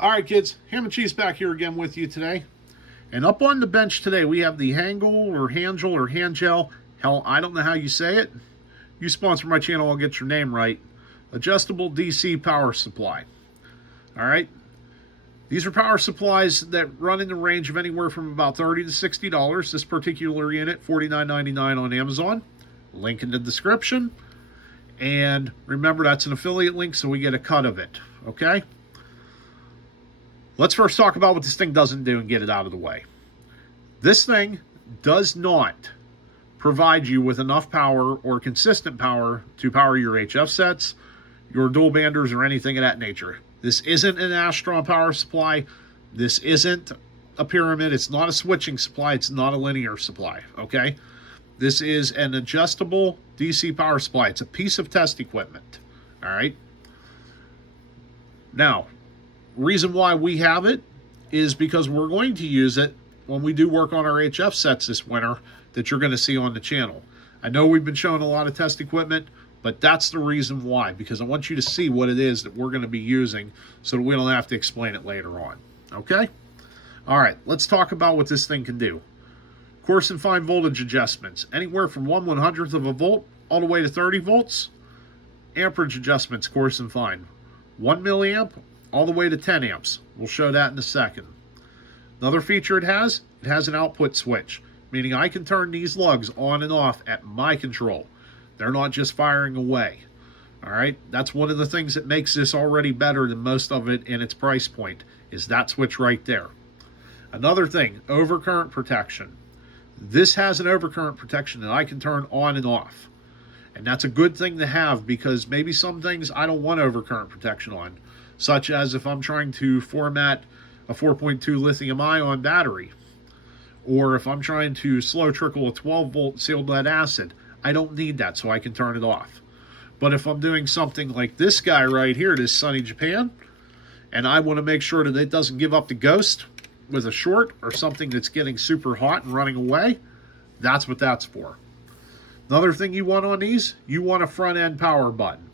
All right, kids, Ham and Cheese back here again with you today. And up on the bench today, we have the Hangell. Hell, I don't know how you say it. You sponsor my channel, I'll get your name right. Adjustable DC power supply. All right. These are power supplies that run in the range of anywhere from about $30 to $60. This particular unit, $49.99 on Amazon. Link in the description. And remember, that's an affiliate link, so we get a cut of it. Okay? Let's first talk about what this thing doesn't do and get it out of the way. This thing does not provide you with enough power or consistent power to power your HF sets, your dual banders, or anything of that nature. This isn't an Astron power supply. This isn't a pyramid. It's not a switching supply. It's not a linear supply, okay? This is an adjustable DC power supply. It's a piece of test equipment, all right? Now, reason why we have it is because we're going to use it when we do work on our HF sets this winter that you're going to see on the channel. I know we've been showing a lot of test equipment, but that's the reason why, because I want you to see what it is that we're going to be using so that we don't have to explain it later on. Okay? All right, let's talk about what this thing can do. Coarse and fine voltage adjustments, anywhere from 1/100th of a volt all the way to 30 volts. Amperage adjustments, coarse and fine. 1 milliamp all the way to 10 amps. We'll show that in a second. Another feature it has an output switch, meaning I can turn these lugs on and off at my control. They're not just firing away. All right, that's one of the things that makes this already better than most of it in its price point, is that switch right there. Another thing, overcurrent protection. This has an overcurrent protection that I can turn on and off. And that's a good thing to have, because maybe some things I don't want overcurrent protection on, such as if I'm trying to format a 4.2 lithium-ion battery, or if I'm trying to slow trickle a 12-volt sealed lead acid. I don't need that, so I can turn it off. But if I'm doing something like this guy right here, this Sunny Japan, and I want to make sure that it doesn't give up the ghost with a short or something that's getting super hot and running away, that's what that's for. Another thing you want on these, you want a front-end power button.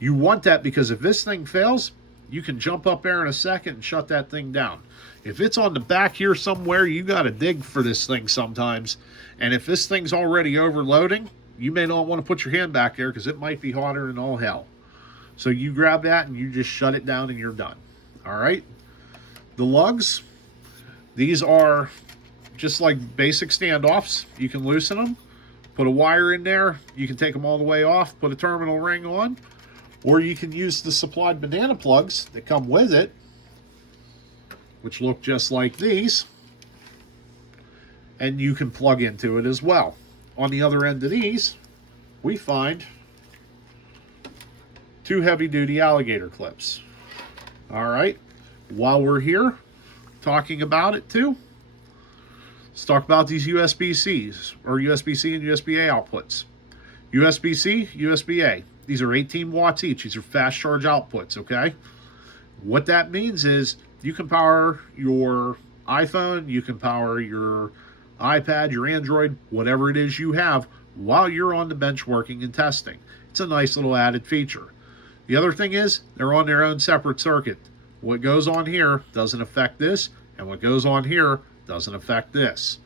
You want that because if this thing fails, you can jump up there in a second and shut that thing down. If it's on the back here somewhere, you got to dig for this thing sometimes. And if this thing's already overloading, you may not want to put your hand back there because it might be hotter than all hell. So you grab that and you just shut it down and you're done. All right? The lugs, these are just like basic standoffs. You can loosen them, put a wire in there. You can take them all the way off, put a terminal ring on, or you can use the supplied banana plugs that come with it, which look just like these, and you can plug into it as well. On the other end of these, we find two heavy-duty alligator clips. All right, while we're here talking about it too, let's talk about these USB-Cs, or USB-C and USB-A outputs. USB-C, USB-A. These are 18 watts each. These are fast charge outputs, okay? What that means is you can power your iPhone, you can power your iPad, your Android, whatever it is you have, while you're on the bench working and testing. It's a nice little added feature. The other thing is they're on their own separate circuit. What goes on here doesn't affect this, and what goes on here doesn't affect this.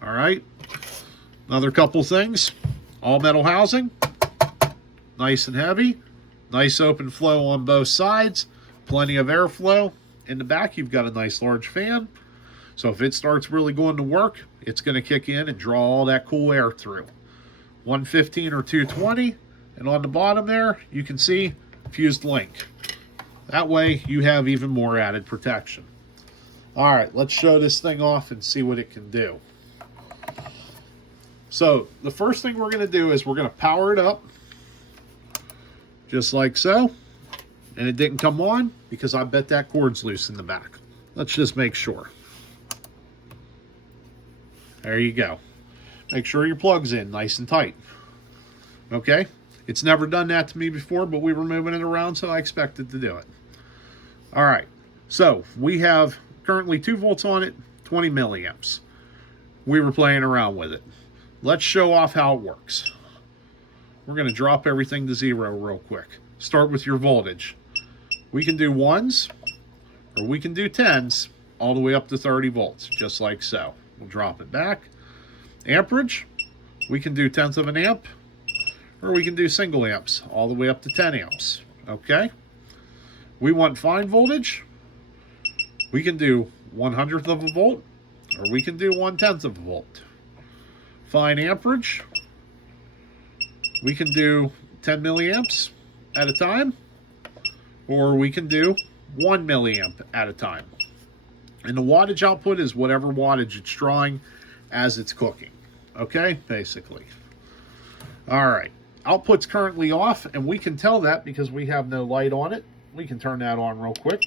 All right? Another couple things. All metal housing. Nice and heavy. Nice open flow on both sides. Plenty of airflow. In the back, you've got a nice large fan. So if it starts really going to work, it's going to kick in and draw all that cool air through. 115 or 220. And on the bottom there, you can see fused link. That way, you have even more added protection. All right, let's show this thing off and see what it can do. So the first thing we're going to do is we're going to power it up. Just like so. And it didn't come on because I bet that cord's loose in the back. Let's just make sure. There you go. Make sure your plug's in nice and tight. Okay? It's never done that to me before, but we were moving it around, so I expected to do it. All right. So we have currently 2 volts on it, 20 milliamps. We were playing around with it. Let's show off how it works. We're going to drop everything to 0 real quick. Start with your voltage. We can do 1s, or we can do 10s all the way up to 30 volts, just like so. We'll drop it back. Amperage, we can do 1/10 of an amp, or we can do single amps all the way up to 10 amps. Okay? We want fine voltage, we can do 1/100th of a volt, or we can do 1/10 of a volt. Fine amperage, we can do 10 milliamps at a time, or we can do 1 milliamp at a time. And the wattage output is whatever wattage it's drawing as it's cooking. Okay, basically. All right, output's currently off, and we can tell that because we have no light on it. We can turn that on real quick,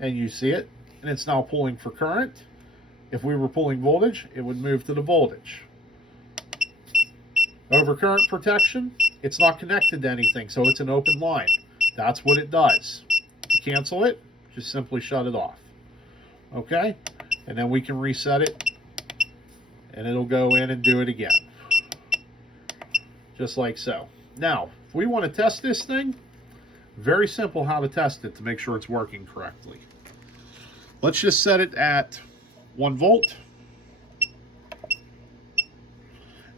and you see it, and it's now pulling for current. If we were pulling voltage, it would move to the voltage. Overcurrent protection, it's not connected to anything, so it's an open line. That's what it does. To cancel it, just simply shut it off. Okay? And then we can reset it, and it'll go in and do it again. Just like so. Now, if we want to test this thing, very simple how to test it to make sure it's working correctly. Let's just set it at 1 volt.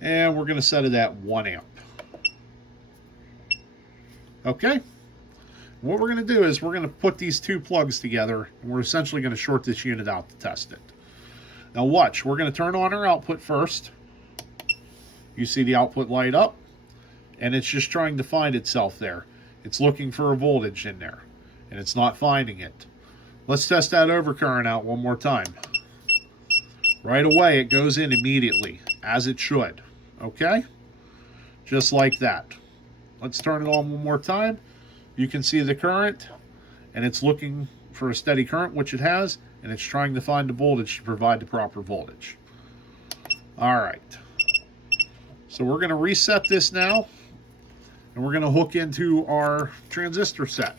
And we're going to set it at 1 amp. Okay? What we're going to do is we're going to put these two plugs together, and we're essentially going to short this unit out to test it. Now watch, we're going to turn on our output first. You see the output light up, and it's just trying to find itself there. It's looking for a voltage in there, and it's not finding it. Let's test that overcurrent out one more time. Right away, it goes in immediately, as it should. Okay? Just like that. Let's turn it on one more time. You can see the current, and it's looking for a steady current, which it has, and it's trying to find the voltage to provide the proper voltage. All right. So we're going to reset this now, and we're going to hook into our transistor set.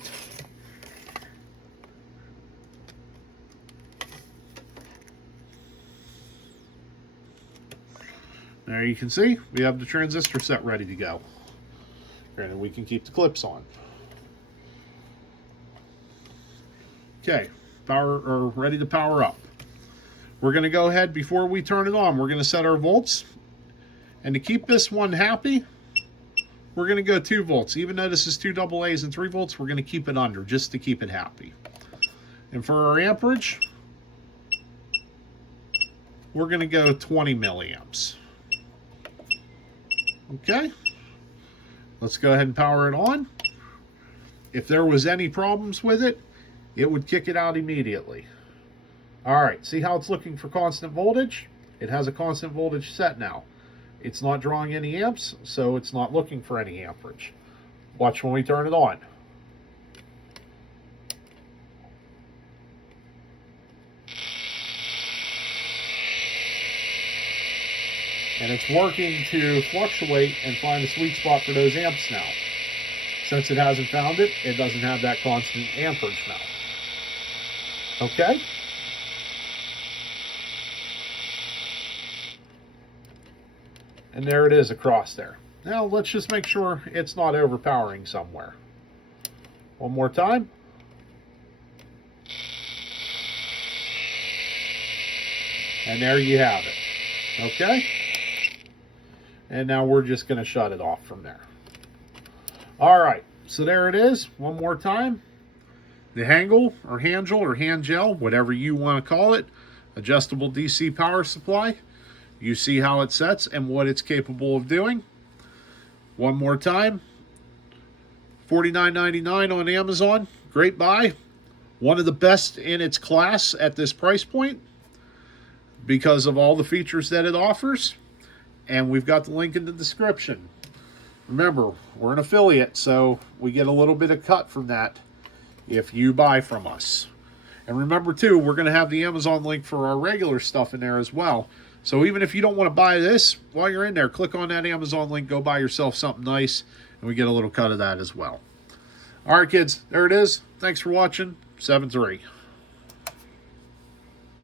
There you can see, we have the transistor set ready to go. Granted, we can keep the clips on. Okay, ready to power up. We're going to go ahead, before we turn it on, we're going to set our volts. And to keep this one happy, we're going to go 2 volts. Even though this is 2 AA's and 3 volts, we're going to keep it under, just to keep it happy. And for our amperage, we're going to go 20 milliamps. Okay, let's go ahead and power it on. If there was any problems with it, it would kick it out immediately. All right, see how it's looking for constant voltage? It has a constant voltage set now. It's not drawing any amps, so it's not looking for any amperage. Watch when we turn it on. And it's working to fluctuate and find a sweet spot for those amps now. Since it hasn't found it, it doesn't have that constant amperage now. Okay? And there it is across there. Now let's just make sure it's not overpowering somewhere. One more time. And there you have it. Okay? And now we're just going to shut it off from there. All right, so there it is. One more time. The Hangell or Hangell, whatever you want to call it, adjustable DC power supply. You see how it sets and what it's capable of doing. One more time. $49.99 on Amazon. Great buy. One of the best in its class at this price point because of all the features that it offers. And we've got the link in the description. Remember, we're an affiliate, so we get a little bit of cut from that if you buy from us. And remember, too, we're going to have the Amazon link for our regular stuff in there as well. So even if you don't want to buy this, while you're in there, click on that Amazon link, go buy yourself something nice, and we get a little cut of that as well. All right, kids, there it is. Thanks for watching. 7-3.